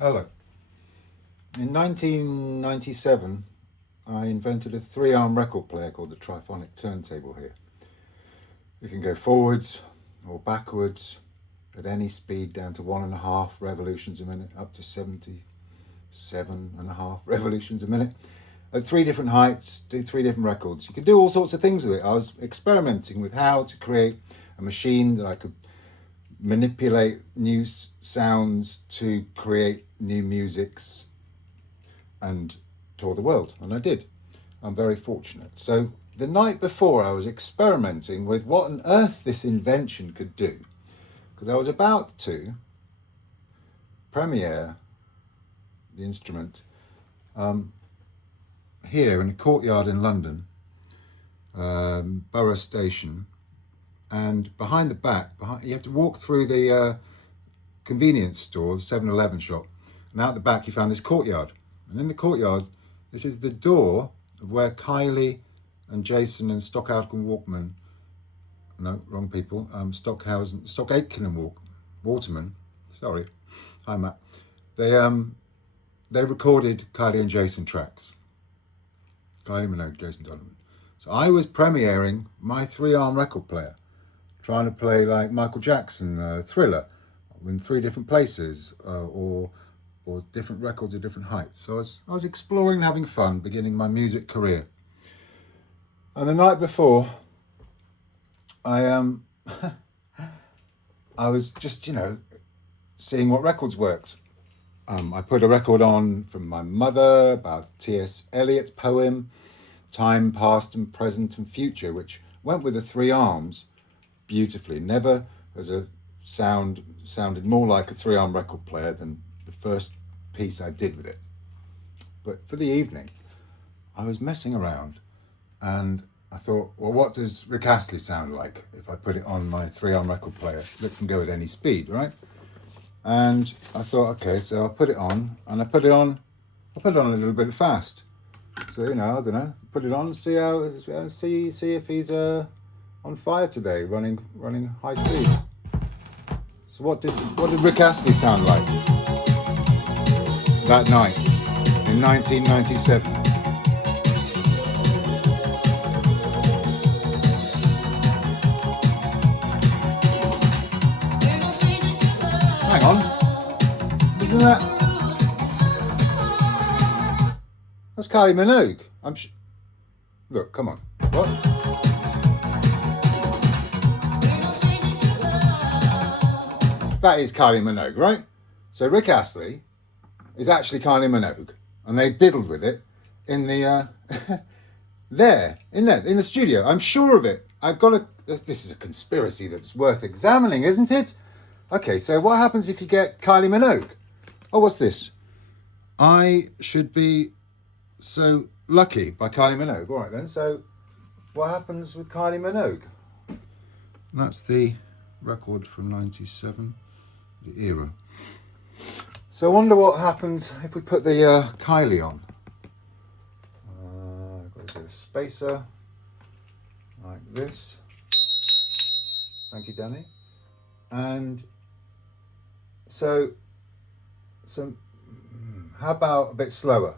Hello. In 1997, I invented a three-arm record player called the triphonic turntable here. You can go forwards or backwards at any speed down to 1.5 revolutions a minute, up to 77.5 revolutions a minute. At 3 different heights, do 3 different records. You can do all sorts of things with it. I was experimenting with how to create a machine that I could manipulate new sounds to create new musics and tour the world, and I did. I'm very fortunate. So the night before, I was experimenting with what on earth this invention could do, because I was about to premiere the instrument here in a courtyard in London, Borough Station, and behind the back, you have to walk through the convenience store, the 7-Eleven shop, and out the back you found this courtyard. And in the courtyard, this is the door of where Kylie and Jason and Stockhausen Walkman, no, wrong people, Stockaitken and Waterman, sorry, hi Matt, they recorded Kylie and Jason tracks. Kylie Minogue, Jason Donovan. So I was premiering my 3-arm record player, trying to play like Michael Jackson, Thriller, in 3 different places, or different records at different heights. So I was exploring and having fun, beginning my music career. And the night before, I was just, seeing what records worked. I put a record on from my mother about T.S. Eliot's poem, Time, Past and Present and Future, which went with the 3 arms beautifully. Never as a sounded more like a 3-arm record player than the first piece I did with it. But for the evening, I was messing around and I thought, well, what does Rick Astley sound like if I put it on my 3-arm record player that can go at any speed, right? And I thought, okay, so I'll put it on, and I put it on a little bit fast. So, I don't know, put it on, see if he's on fire today, running high speed. So what did Rick Astley sound like that night in 1997? Hang on, isn't that's Kylie Minogue? Look, come on, what? That is Kylie Minogue, right? So Rick Astley is actually Kylie Minogue, and they diddled with it in the in the studio. I'm sure of it. This is a conspiracy that's worth examining, isn't it? Okay, so what happens if you get Kylie Minogue? Oh, what's this? I should be so lucky by Kylie Minogue. All right then. So what happens with Kylie Minogue? That's the record from 97. The era. So I wonder what happens if we put the Kylie on. I've got to get a spacer like this. Thank you, Danny. And so how about a bit slower?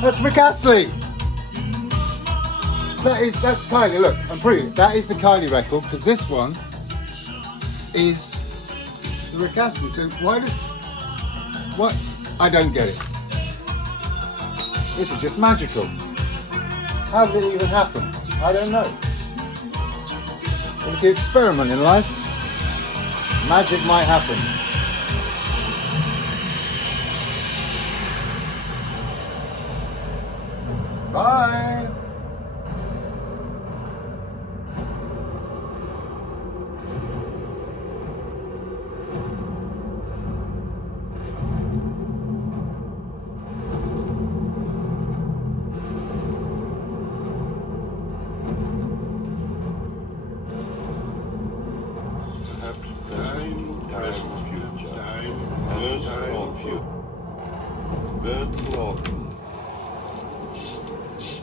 That's Rick Astley. That's Kylie. Look, I'm proving that is the Kylie record, because this one is the Rick Astley. So what? I don't get it. This is just magical. How did it even happen? I don't know. But if you experiment in life, magic might happen. Bye.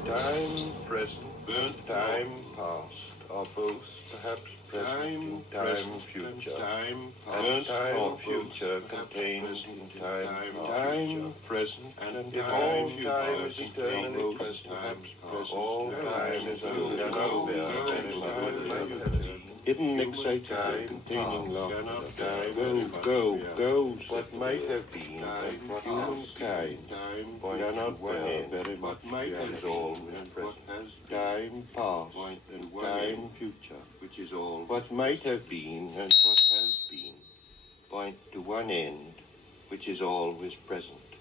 Time present, time past. are both perhaps present in time future, and time future contains in time present, and if all time is eternally present, perhaps all time is hidden excitement containing laughter, go, what might have been, and what humankind cannot bear very much, is always present. Time past, and time future, which is all what might have been, and what has been, point to one end, which is always present.